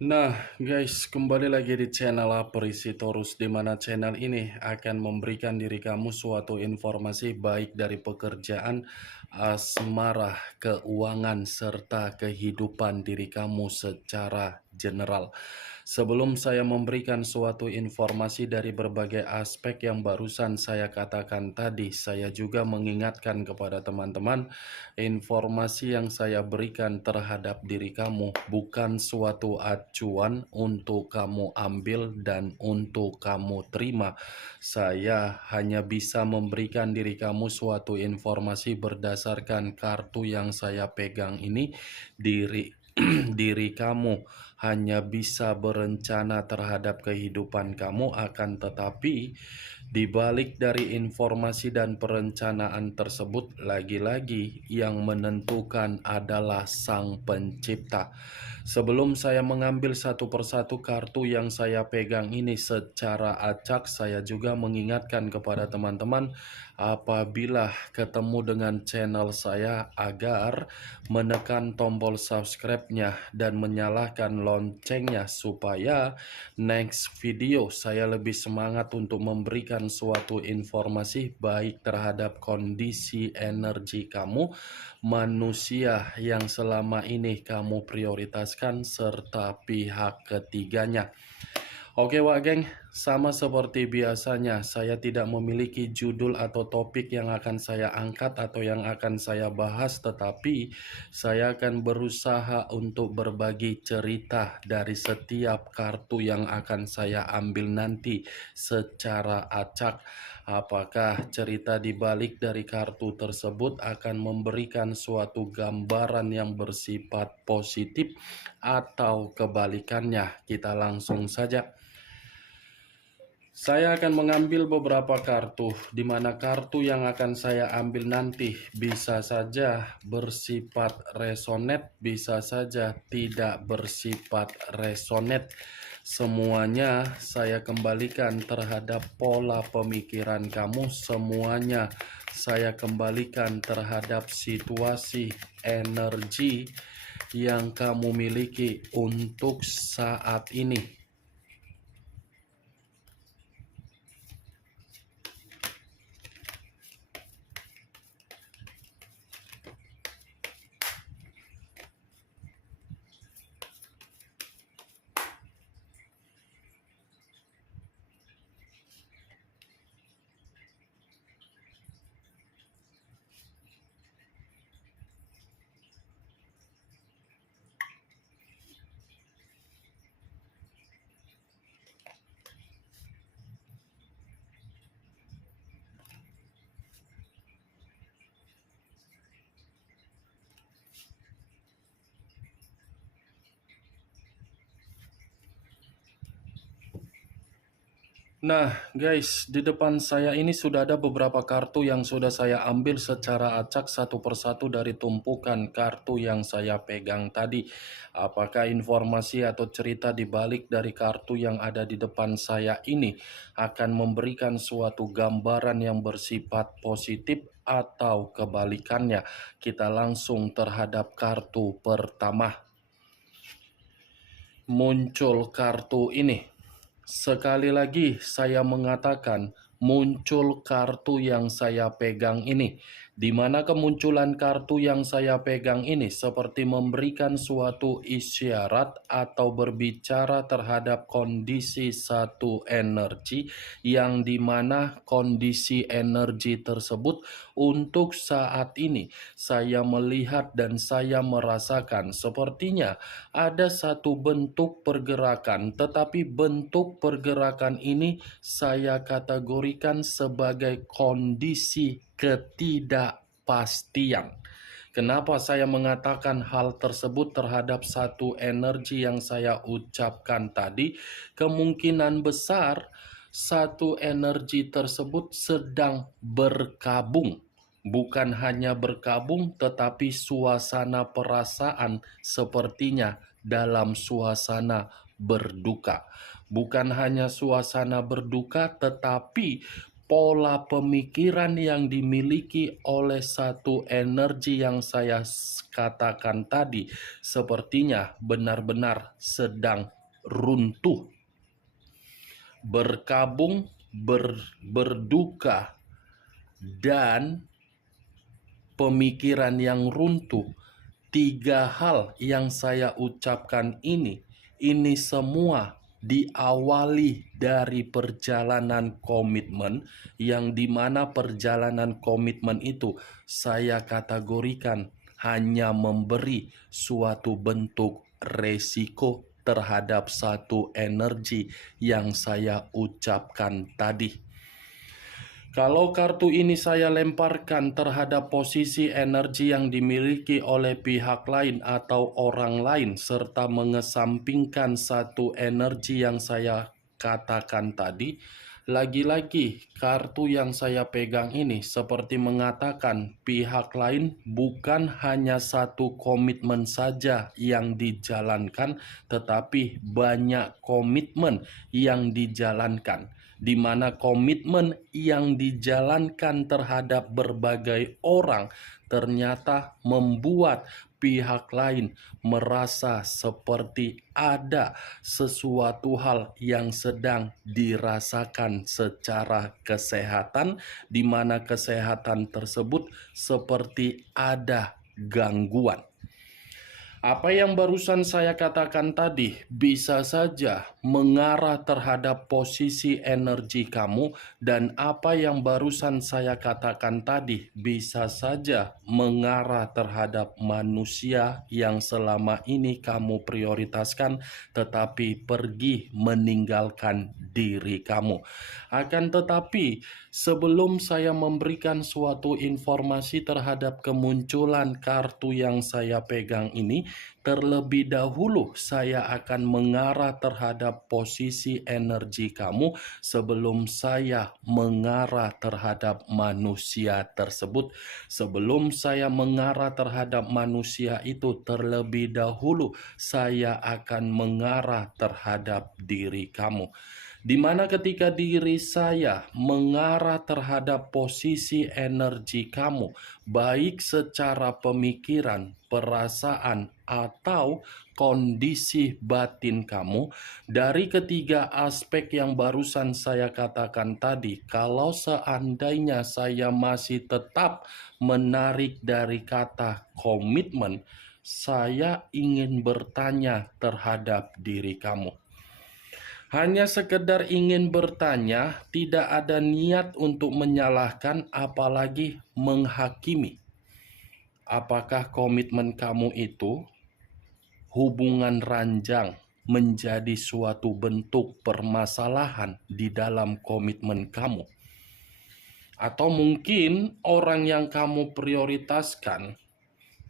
Nah, guys, kembali lagi di channel Aprisitorus, di mana channel ini akan memberikan diri kamu suatu informasi baik dari pekerjaan, asmara, keuangan, serta kehidupan diri kamu secara general. Sebelum saya memberikan suatu informasi dari berbagai aspek yang barusan saya katakan tadi, saya juga mengingatkan kepada teman-teman, informasi yang saya berikan terhadap diri kamu bukan suatu acuan untuk kamu ambil dan untuk kamu terima. Saya hanya bisa memberikan diri kamu suatu informasi berdasarkan kartu yang saya pegang ini. Diri kamu hanya bisa berencana terhadap kehidupan kamu, akan tetapi di balik dari informasi dan perencanaan tersebut, lagi-lagi yang menentukan adalah Sang Pencipta. Sebelum saya mengambil satu persatu kartu yang saya pegang ini secara acak, saya juga mengingatkan kepada teman-teman apabila ketemu dengan channel saya agar menekan tombol subscribe-nya dan menyalakan loncengnya supaya next video saya lebih semangat untuk memberikan suatu informasi baik terhadap kondisi energi kamu, manusia yang selama ini kamu prioritaskan, serta pihak ketiganya. Oke Wak Geng, sama seperti biasanya saya tidak memiliki judul atau topik yang akan saya angkat atau yang akan saya bahas, tetapi saya akan berusaha untuk berbagi cerita dari setiap kartu yang akan saya ambil nanti secara acak. Apakah cerita di balik dari kartu tersebut akan memberikan suatu gambaran yang bersifat positif atau kebalikannya? Kita langsung saja. Saya akan mengambil beberapa kartu, di mana kartu yang akan saya ambil nanti bisa saja bersifat resonet, bisa saja tidak bersifat resonet. Semuanya saya kembalikan terhadap pola pemikiran kamu, semuanya saya kembalikan terhadap situasi energi yang kamu miliki untuk saat ini. Nah, guys, di depan saya ini sudah ada beberapa kartu yang sudah saya ambil secara acak satu persatu dari tumpukan kartu yang saya pegang tadi. Apakah informasi atau cerita di balik dari kartu yang ada di depan saya ini akan memberikan suatu gambaran yang bersifat positif atau kebalikannya? Kita langsung terhadap kartu pertama. Muncul kartu ini. Sekali lagi saya mengatakan muncul kartu yang saya pegang ini, di mana kemunculan kartu yang saya pegang ini seperti memberikan suatu isyarat atau berbicara terhadap kondisi satu energi, yang dimana kondisi energi tersebut untuk saat ini saya melihat dan saya merasakan sepertinya ada satu bentuk pergerakan, tetapi bentuk pergerakan ini saya kategorikan sebagai kondisi ketidakpastian. Kenapa saya mengatakan hal tersebut terhadap satu energi yang saya ucapkan tadi? Kemungkinan besar satu energi tersebut sedang berkabung. Bukan hanya berkabung, tetapi suasana perasaan sepertinya dalam suasana berduka. Bukan hanya suasana berduka, tetapi pola pemikiran yang dimiliki oleh satu energi yang saya katakan tadi sepertinya benar-benar sedang runtuh, berkabung, berduka, dan pemikiran yang runtuh. Tiga hal yang saya ucapkan ini semua diawali dari perjalanan komitmen, yang dimana perjalanan komitmen itu saya kategorikan hanya memberi suatu bentuk resiko terhadap satu energi yang saya ucapkan tadi. Kalau kartu ini saya lemparkan terhadap posisi energi yang dimiliki oleh pihak lain atau orang lain, serta mengesampingkan satu energi yang saya katakan tadi, lagi-lagi kartu yang saya pegang ini seperti mengatakan pihak lain bukan hanya satu komitmen saja yang dijalankan, tetapi banyak komitmen yang dijalankan, di mana komitmen yang dijalankan terhadap berbagai orang ternyata membuat pihak lain merasa seperti ada sesuatu hal yang sedang dirasakan secara kesehatan, di mana kesehatan tersebut seperti ada gangguan. Apa yang barusan saya katakan tadi bisa saja mengarah terhadap posisi energi kamu, dan apa yang barusan saya katakan tadi bisa saja mengarah terhadap manusia yang selama ini kamu prioritaskan tetapi pergi meninggalkan diri kamu. Akan tetapi, sebelum saya memberikan suatu informasi terhadap kemunculan kartu yang saya pegang ini, terlebih dahulu saya akan mengarah terhadap posisi energi kamu sebelum saya mengarah terhadap manusia tersebut. Sebelum saya mengarah terhadap manusia itu, terlebih dahulu saya akan mengarah terhadap diri kamu. Di mana ketika diri saya mengarah terhadap posisi energi kamu, baik secara pemikiran, perasaan, atau kondisi batin kamu, dari ketiga aspek yang barusan saya katakan tadi, kalau seandainya saya masih tetap menarik dari kata komitmen, saya ingin bertanya terhadap diri kamu. Hanya sekedar ingin bertanya, tidak ada niat untuk menyalahkan apalagi menghakimi. Apakah komitmen kamu itu hubungan ranjang menjadi suatu bentuk permasalahan di dalam komitmen kamu? Atau mungkin orang yang kamu prioritaskan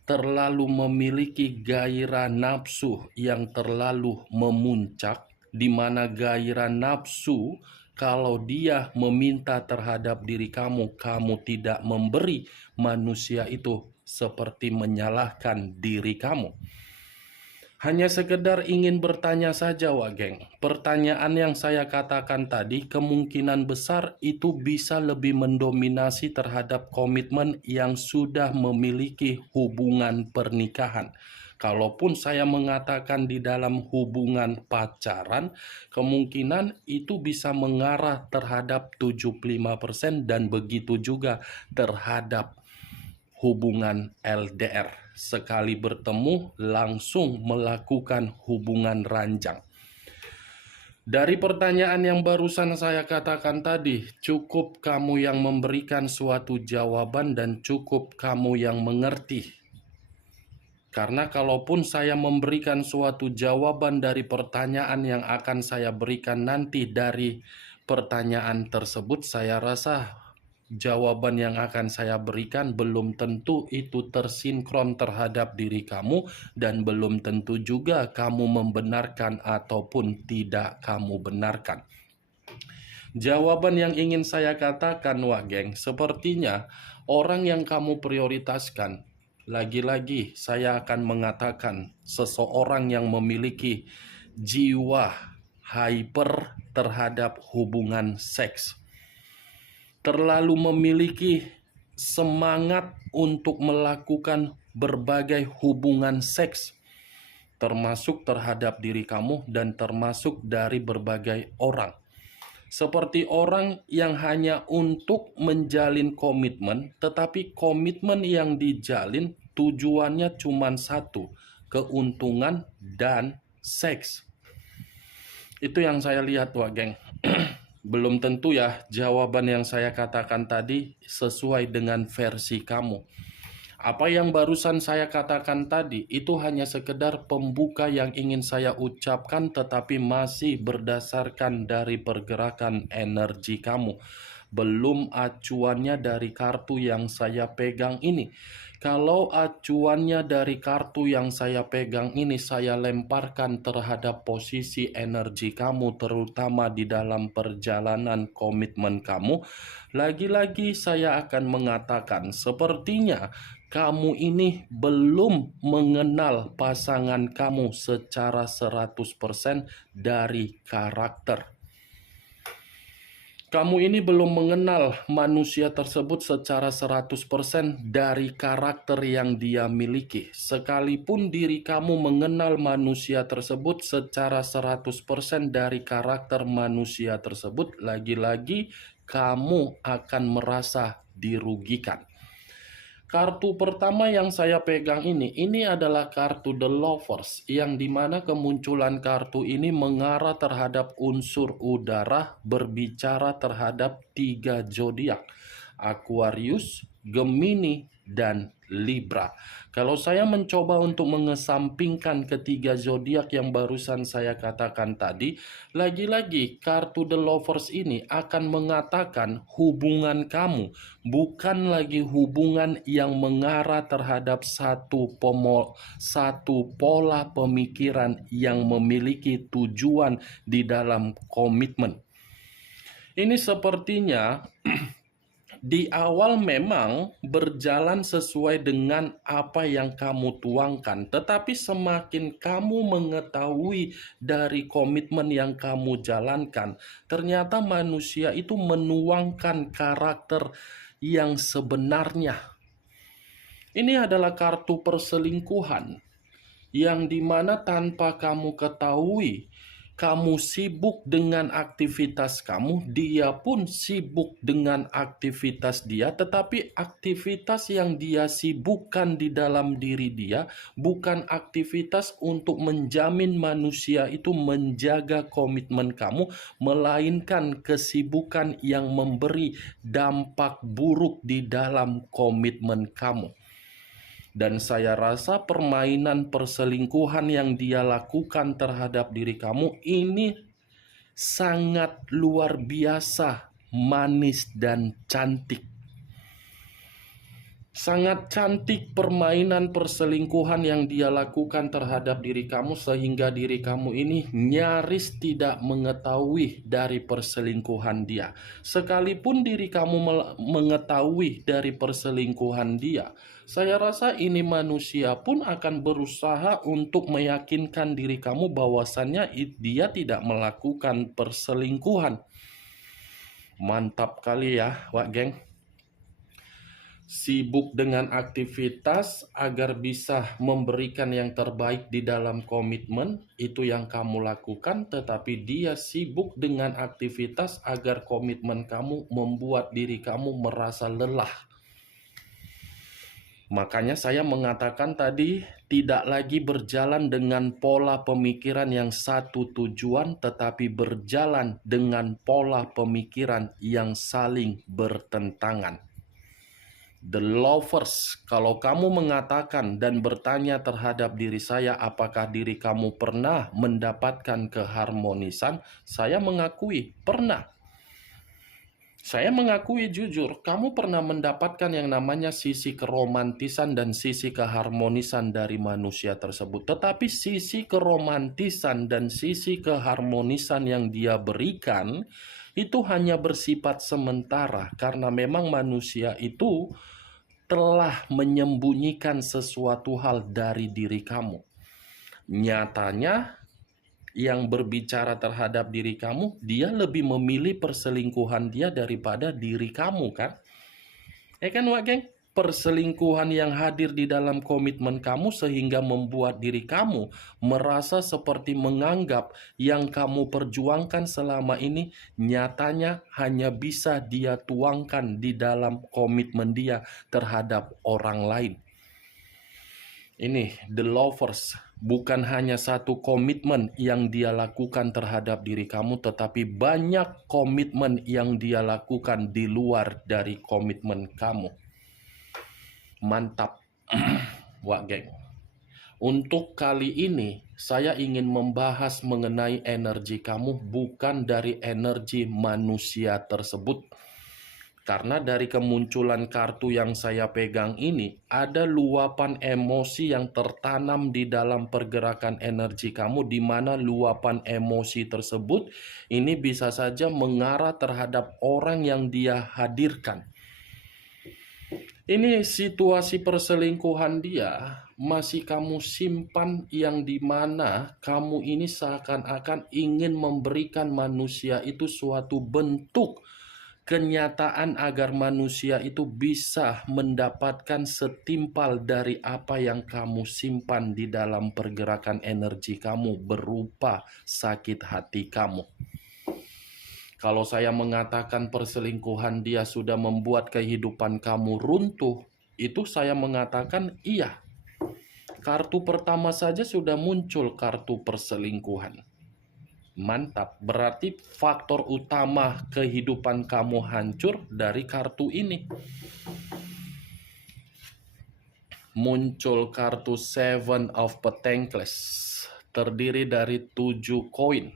terlalu memiliki gairah nafsu yang terlalu memuncak, di mana gairah nafsu kalau dia meminta terhadap diri kamu, kamu tidak memberi, manusia itu seperti menyalahkan diri kamu. Hanya sekedar ingin bertanya saja, Wak Geng. Pertanyaan yang saya katakan tadi kemungkinan besar itu bisa lebih mendominasi terhadap komitmen yang sudah memiliki hubungan pernikahan. Kalaupun saya mengatakan di dalam hubungan pacaran, kemungkinan itu bisa mengarah terhadap 75% dan begitu juga terhadap hubungan LDR. Sekali bertemu langsung melakukan hubungan ranjang. Dari pertanyaan yang barusan saya katakan tadi, cukup kamu yang memberikan suatu jawaban dan cukup kamu yang mengerti. Karena kalaupun saya memberikan suatu jawaban dari pertanyaan yang akan saya berikan nanti dari pertanyaan tersebut, saya rasa jawaban yang akan saya berikan belum tentu itu tersinkron terhadap diri kamu, dan belum tentu juga kamu membenarkan ataupun tidak kamu benarkan. Jawaban yang ingin saya katakan, Wak Geng, sepertinya orang yang kamu prioritaskan, lagi-lagi saya akan mengatakan seseorang yang memiliki jiwa hyper terhadap hubungan seks. terlalu memiliki semangat untuk melakukan berbagai hubungan seks, termasuk terhadap diri kamu dan termasuk dari berbagai orang. Seperti orang yang hanya untuk menjalin komitmen, tetapi komitmen yang dijalin tujuannya cuma satu, keuntungan dan seks. Itu yang saya lihat, Wak Geng. Belum tentu ya jawaban yang saya katakan tadi sesuai dengan versi kamu. Apa yang barusan saya katakan tadi itu hanya sekedar pembuka yang ingin saya ucapkan, tetapi masih berdasarkan dari pergerakan energi kamu. Belum acuannya dari kartu yang saya pegang ini. Kalau acuannya dari kartu yang saya pegang ini saya lemparkan terhadap posisi energi kamu, terutama di dalam perjalanan komitmen kamu, lagi-lagi saya akan mengatakan sepertinya kamu ini belum mengenal pasangan kamu secara 100% dari karakter. Kamu ini belum mengenal manusia tersebut secara 100% dari karakter yang dia miliki. Sekalipun diri kamu mengenal manusia tersebut secara 100% dari karakter manusia tersebut, lagi-lagi kamu akan merasa dirugikan. Kartu pertama yang saya pegang ini adalah kartu The Lovers, yang dimana kemunculan kartu ini mengarah terhadap unsur udara, berbicara terhadap 3 zodiak, Aquarius, Gemini, dan Libra. Kalau saya mencoba untuk mengesampingkan ketiga zodiak yang barusan saya katakan tadi, lagi-lagi kartu The Lovers ini akan mengatakan hubungan kamu bukan lagi hubungan yang mengarah terhadap satu pola pemikiran yang memiliki tujuan di dalam komitmen. Ini sepertinya di awal memang berjalan sesuai dengan apa yang kamu tuangkan, tetapi semakin kamu mengetahui dari komitmen yang kamu jalankan, ternyata manusia itu menuangkan karakter yang sebenarnya. Ini adalah kartu perselingkuhan yang dimana tanpa kamu ketahui, kamu sibuk dengan aktivitas kamu, dia pun sibuk dengan aktivitas dia, tetapi aktivitas yang dia sibukkan di dalam diri dia bukan aktivitas untuk menjamin manusia itu menjaga komitmen kamu, melainkan kesibukan yang memberi dampak buruk di dalam komitmen kamu. Dan saya rasa permainan perselingkuhan yang dia lakukan terhadap diri kamu ini sangat luar biasa, manis dan cantik. Sangat cantik permainan perselingkuhan yang dia lakukan terhadap diri kamu, sehingga diri kamu ini nyaris tidak mengetahui dari perselingkuhan dia. Sekalipun diri kamu mengetahui dari perselingkuhan dia, saya rasa ini manusia pun akan berusaha untuk meyakinkan diri kamu bahwasannya dia tidak melakukan perselingkuhan. Mantap kali ya, Wak Geng. Sibuk dengan aktivitas agar bisa memberikan yang terbaik di dalam komitmen, itu yang kamu lakukan, tetapi dia sibuk dengan aktivitas agar komitmen kamu membuat diri kamu merasa lelah. Makanya saya mengatakan tadi, tidak lagi berjalan dengan pola pemikiran yang satu tujuan, tetapi berjalan dengan pola pemikiran yang saling bertentangan. The Lovers, kalau kamu mengatakan dan bertanya terhadap diri saya, apakah diri kamu pernah mendapatkan keharmonisan? Saya mengakui pernah. Saya mengakui jujur, kamu pernah mendapatkan yang namanya sisi keromantisan dan sisi keharmonisan dari manusia tersebut. Tetapi sisi keromantisan dan sisi keharmonisan yang dia berikan itu hanya bersifat sementara, karena memang manusia itu telah menyembunyikan sesuatu hal dari diri kamu. Nyatanya, yang berbicara terhadap diri kamu, dia lebih memilih perselingkuhan dia daripada diri kamu kan? Kan Wak geng? Perselingkuhan yang hadir di dalam komitmen kamu sehingga membuat diri kamu merasa seperti menganggap yang kamu perjuangkan selama ini nyatanya hanya bisa dia tuangkan di dalam komitmen dia terhadap orang lain. Ini the lovers, bukan hanya satu komitmen yang dia lakukan terhadap diri kamu, tetapi banyak komitmen yang dia lakukan di luar dari komitmen kamu. Mantap, Wak geng. Untuk kali ini, saya ingin membahas mengenai energi kamu bukan dari energi manusia tersebut. Karena dari kemunculan kartu yang saya pegang ini, ada luapan emosi yang tertanam di dalam pergerakan energi kamu, di mana luapan emosi tersebut ini bisa saja mengarah terhadap orang yang dia hadirkan. Ini situasi perselingkuhan dia masih kamu simpan, yang dimana kamu ini seakan-akan ingin memberikan manusia itu suatu bentuk kenyataan agar manusia itu bisa mendapatkan setimpal dari apa yang kamu simpan di dalam pergerakan energi kamu berupa sakit hati kamu. Kalau saya mengatakan perselingkuhan dia sudah membuat kehidupan kamu runtuh, itu saya mengatakan iya. Kartu pertama saja sudah muncul kartu perselingkuhan. Mantap, berarti faktor utama kehidupan kamu hancur dari kartu ini. Muncul kartu Seven of Pentacles, terdiri dari 7 koin.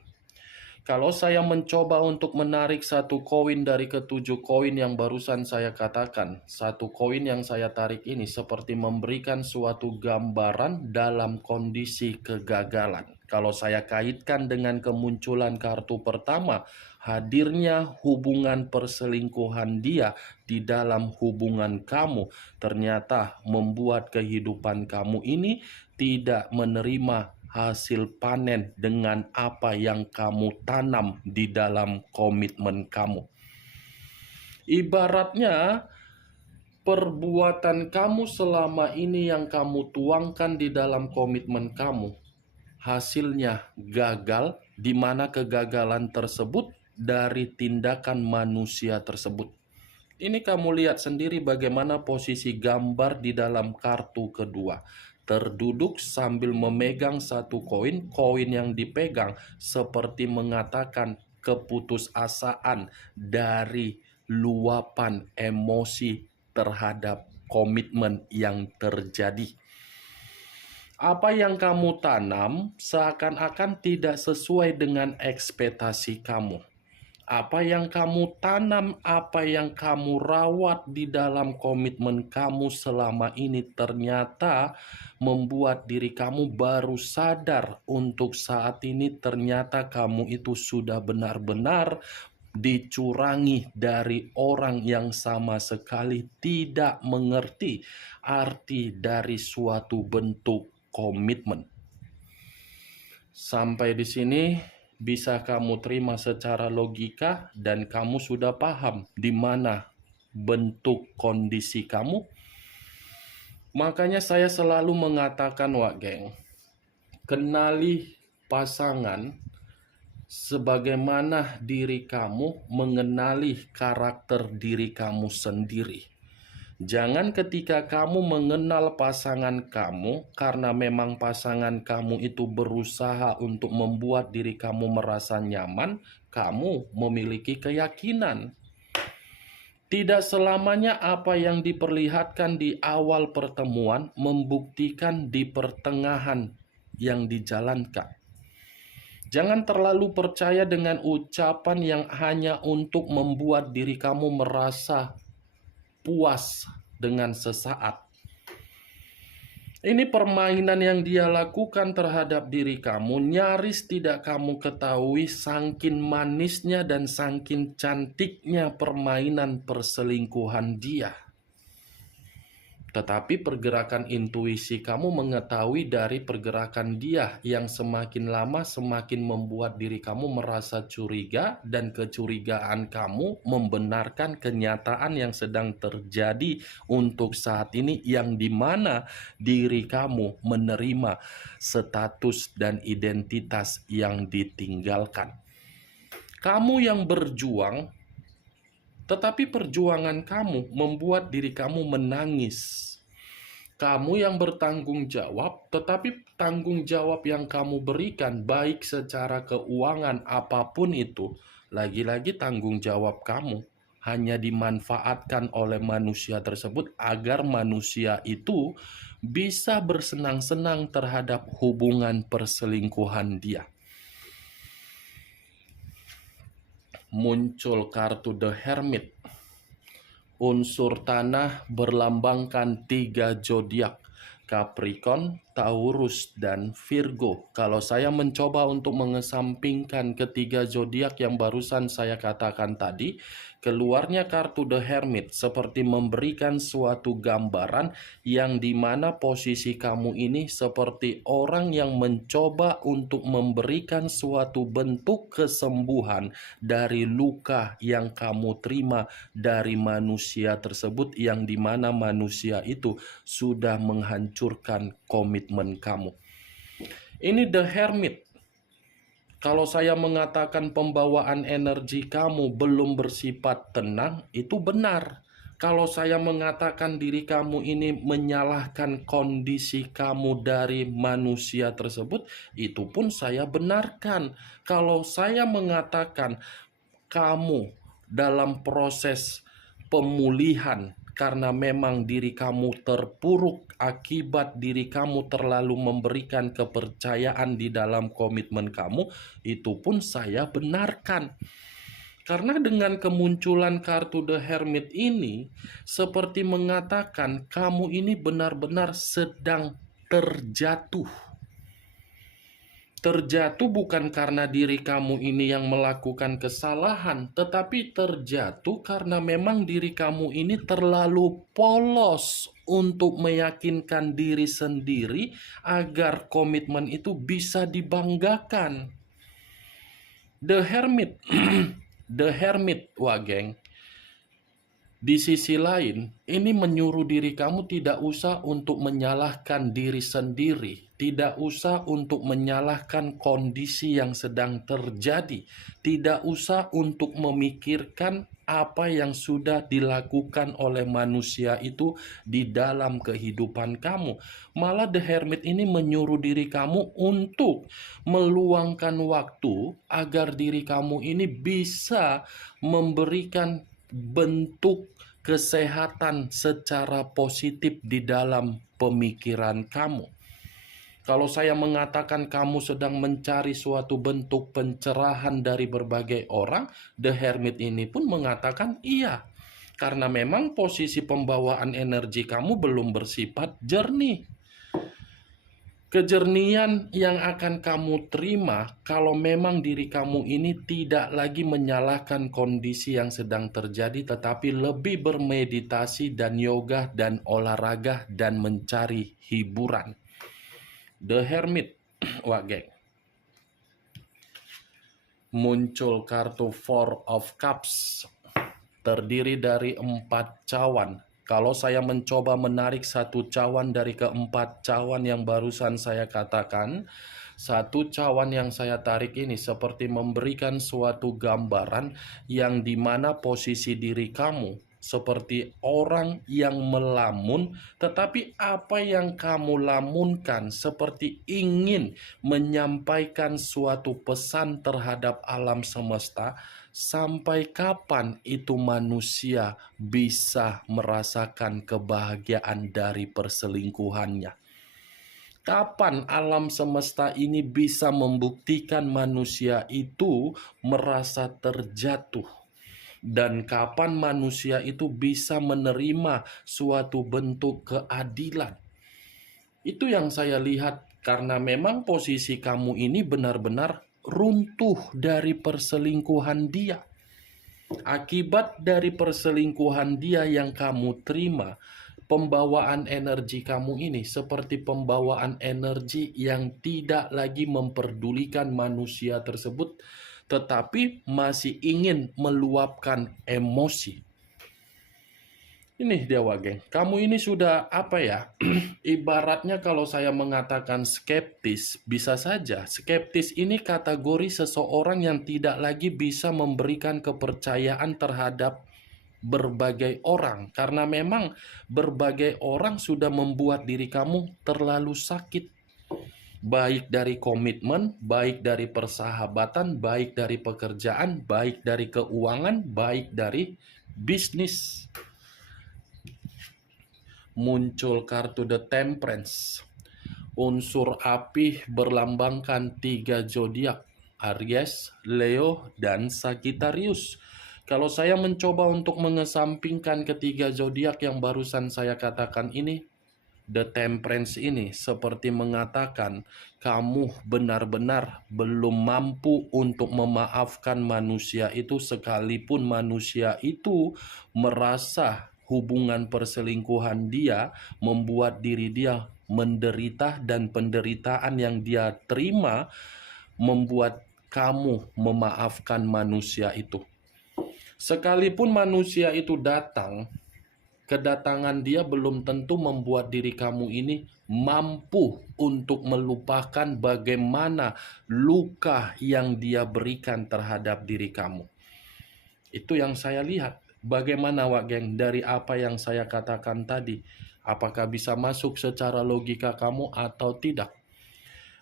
Kalau saya mencoba untuk menarik satu koin dari ketujuh koin yang barusan saya katakan, satu koin yang saya tarik ini seperti memberikan suatu gambaran dalam kondisi kegagalan. Kalau saya kaitkan dengan kemunculan kartu pertama, hadirnya hubungan perselingkuhan dia di dalam hubungan kamu ternyata membuat kehidupan kamu ini tidak menerima hasil panen dengan apa yang kamu tanam di dalam komitmen kamu. Ibaratnya perbuatan kamu selama ini yang kamu tuangkan di dalam komitmen kamu, hasilnya gagal, di mana kegagalan tersebut dari tindakan manusia tersebut. Ini kamu lihat sendiri bagaimana posisi gambar di dalam kartu kedua. Terduduk sambil memegang satu koin, koin yang dipegang seperti mengatakan keputusasaan dari luapan emosi terhadap komitmen yang terjadi. Apa yang kamu tanam seakan-akan tidak sesuai dengan ekspektasi kamu. Apa yang kamu tanam, apa yang kamu rawat di dalam komitmen kamu selama ini ternyata membuat diri kamu baru sadar untuk saat ini ternyata kamu itu sudah benar-benar dicurangi dari orang yang sama sekali tidak mengerti arti dari suatu bentuk komitmen. Sampai di sini bisa kamu terima secara logika dan kamu sudah paham di mana bentuk kondisi kamu. Makanya saya selalu mengatakan, Wak geng, kenali pasangan sebagaimana diri kamu mengenali karakter diri kamu sendiri. Jangan ketika kamu mengenal pasangan kamu karena memang pasangan kamu itu berusaha untuk membuat diri kamu merasa nyaman, kamu memiliki keyakinan. Tidak selamanya apa yang diperlihatkan di awal pertemuan membuktikan di pertengahan yang dijalankan. Jangan terlalu percaya dengan ucapan yang hanya untuk membuat diri kamu merasa puas dengan sesaat. Ini permainan yang dia lakukan terhadap diri kamu nyaris tidak kamu ketahui saking manisnya dan saking cantiknya permainan perselingkuhan dia. Tetapi pergerakan intuisi kamu mengetahui dari pergerakan dia yang semakin lama semakin membuat diri kamu merasa curiga, dan kecurigaan kamu membenarkan kenyataan yang sedang terjadi untuk saat ini, yang dimana diri kamu menerima status dan identitas yang ditinggalkan. Kamu yang berjuang, tetapi perjuangan kamu membuat diri kamu menangis. Kamu yang bertanggung jawab, tetapi tanggung jawab yang kamu berikan, baik secara keuangan apapun itu, lagi-lagi tanggung jawab kamu hanya dimanfaatkan oleh manusia tersebut agar manusia itu bisa bersenang-senang terhadap hubungan perselingkuhan dia. Muncul kartu The Hermit. Unsur tanah berlambangkan 3 zodiak, Capricorn, Taurus, dan Virgo. Kalau saya mencoba untuk mengesampingkan ketiga zodiak yang barusan saya katakan tadi, keluarnya kartu The Hermit seperti memberikan suatu gambaran yang dimana posisi kamu ini seperti orang yang mencoba untuk memberikan suatu bentuk kesembuhan dari luka yang kamu terima dari manusia tersebut, yang dimana manusia itu sudah menghancurkan komitmen kamu. Ini The Hermit. Kalau saya mengatakan pembawaan energi kamu belum bersifat tenang, itu benar. Kalau saya mengatakan diri kamu ini menyalahkan kondisi kamu dari manusia tersebut, itu pun saya benarkan. Kalau saya mengatakan kamu dalam proses pemulihan karena memang diri kamu terpuruk akibat diri kamu terlalu memberikan kepercayaan di dalam komitmen kamu, itu pun saya benarkan. Karena dengan kemunculan kartu The Hermit ini seperti mengatakan kamu ini benar-benar sedang terjatuh. Terjatuh bukan karena diri kamu ini yang melakukan kesalahan, tetapi terjatuh karena memang diri kamu ini terlalu polos untuk meyakinkan diri sendiri agar komitmen itu bisa dibanggakan. The Hermit, The Hermit, wah geng. Di sisi lain, ini menyuruh diri kamu tidak usah untuk menyalahkan diri sendiri, tidak usah untuk menyalahkan kondisi yang sedang terjadi, tidak usah untuk memikirkan apa yang sudah dilakukan oleh manusia itu di dalam kehidupan kamu. Malah The Hermit ini menyuruh diri kamu untuk meluangkan waktu agar diri kamu ini bisa memberikan bentuk kesehatan secara positif di dalam pemikiran kamu. Kalau saya mengatakan kamu sedang mencari suatu bentuk pencerahan dari berbagai orang, The Hermit ini pun mengatakan iya. Karena memang posisi pembawaan energi kamu belum bersifat jernih. Kejernihan yang akan kamu terima kalau memang diri kamu ini tidak lagi menyalahkan kondisi yang sedang terjadi, tetapi lebih bermeditasi dan yoga dan olahraga dan mencari hiburan. The Hermit, wah geng. Muncul kartu Four of Cups, terdiri dari 4 cawan. Kalau saya mencoba menarik satu cawan dari keempat cawan yang barusan saya katakan, satu cawan yang saya tarik ini seperti memberikan suatu gambaran yang dimana posisi diri kamu seperti orang yang melamun, tetapi apa yang kamu lamunkan seperti ingin menyampaikan suatu pesan terhadap alam semesta. Sampai kapan itu manusia bisa merasakan kebahagiaan dari perselingkuhannya? Kapan alam semesta ini bisa membuktikan manusia itu merasa terjatuh? Dan kapan manusia itu bisa menerima suatu bentuk keadilan? Itu yang saya lihat, karena memang posisi kamu ini benar-benar runtuh dari perselingkuhan dia. Akibat dari perselingkuhan dia yang kamu terima, pembawaan energi kamu ini seperti pembawaan energi yang tidak lagi memperdulikan manusia tersebut, tetapi masih ingin meluapkan emosi. Ini dia Wageng, kamu ini sudah apa ya, ibaratnya kalau saya mengatakan skeptis, bisa saja. Skeptis ini kategori seseorang yang tidak lagi bisa memberikan kepercayaan terhadap berbagai orang. Karena memang berbagai orang sudah membuat diri kamu terlalu sakit. Baik dari komitmen, baik dari persahabatan, baik dari pekerjaan, baik dari keuangan, baik dari bisnis. Muncul kartu The Temperance. Unsur api berlambangkan 3 zodiak, Aries, Leo, dan Sagittarius. Kalau saya mencoba untuk mengesampingkan ketiga zodiak yang barusan saya katakan ini, The Temperance ini seperti mengatakan kamu benar-benar belum mampu untuk memaafkan manusia itu, sekalipun manusia itu merasa hubungan perselingkuhan dia membuat diri dia menderita, dan penderitaan yang dia terima membuat kamu memaafkan manusia itu. Sekalipun manusia itu datang, kedatangan dia belum tentu membuat diri kamu ini mampu untuk melupakan bagaimana luka yang dia berikan terhadap diri kamu. Itu yang saya lihat. Bagaimana Wak Geng dari apa yang saya katakan tadi? Apakah bisa masuk secara logika kamu atau tidak?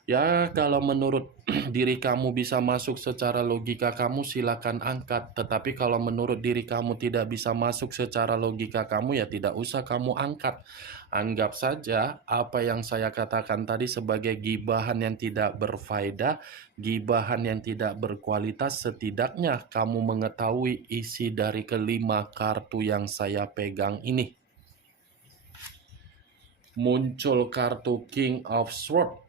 Ya, kalau menurut diri kamu bisa masuk secara logika kamu, silakan angkat. Tetapi kalau menurut diri kamu tidak bisa masuk secara logika kamu, ya tidak usah kamu angkat. Anggap saja apa yang saya katakan tadi sebagai gibahan yang tidak berfaedah, gibahan yang tidak berkualitas. Setidaknya kamu mengetahui isi dari kelima kartu yang saya pegang ini. Muncul kartu King of Swords.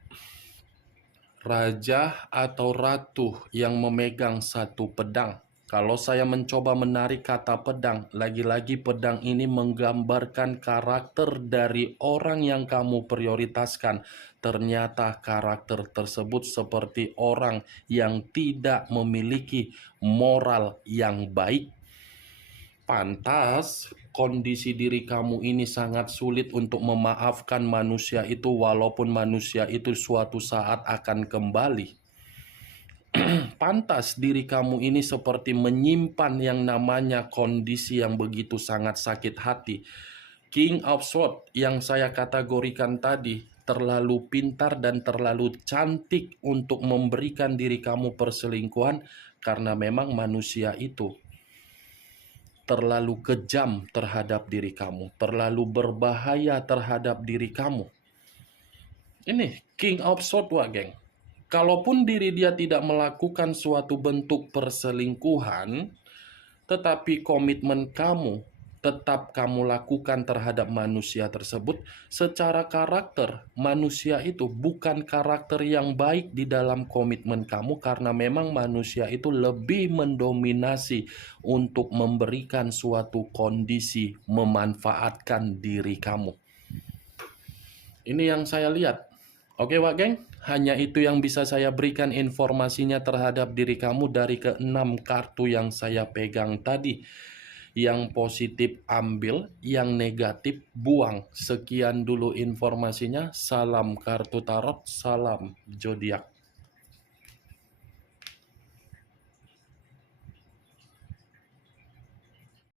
Raja atau ratu yang memegang satu pedang. Kalau saya mencoba menarik kata pedang, lagi-lagi pedang ini menggambarkan karakter dari orang yang kamu prioritaskan. Ternyata karakter tersebut seperti orang yang tidak memiliki moral yang baik. Pantas kondisi diri kamu ini sangat sulit untuk memaafkan manusia itu, walaupun manusia itu suatu saat akan kembali. Pantas diri kamu ini seperti menyimpan yang namanya kondisi yang begitu sangat sakit hati. King of Swords yang saya kategorikan tadi terlalu pintar dan terlalu cantik untuk memberikan diri kamu perselingkuhan, karena memang manusia itu terlalu kejam terhadap diri kamu, terlalu berbahaya terhadap diri kamu. Ini King of Swords, Wak Geng. Kalaupun diri dia tidak melakukan suatu bentuk perselingkuhan, tetapi komitmen kamu tetap kamu lakukan terhadap manusia tersebut. Secara karakter, manusia itu bukan karakter yang baik di dalam komitmen kamu, karena memang manusia itu lebih mendominasi untuk memberikan suatu kondisi memanfaatkan diri kamu. Ini yang saya lihat. Oke Wak Geng, hanya itu yang bisa saya berikan informasinya terhadap diri kamu dari ke-6 kartu yang saya pegang tadi. Yang positif ambil, yang negatif buang. Sekian dulu informasinya. Salam kartu tarot, salam zodiak.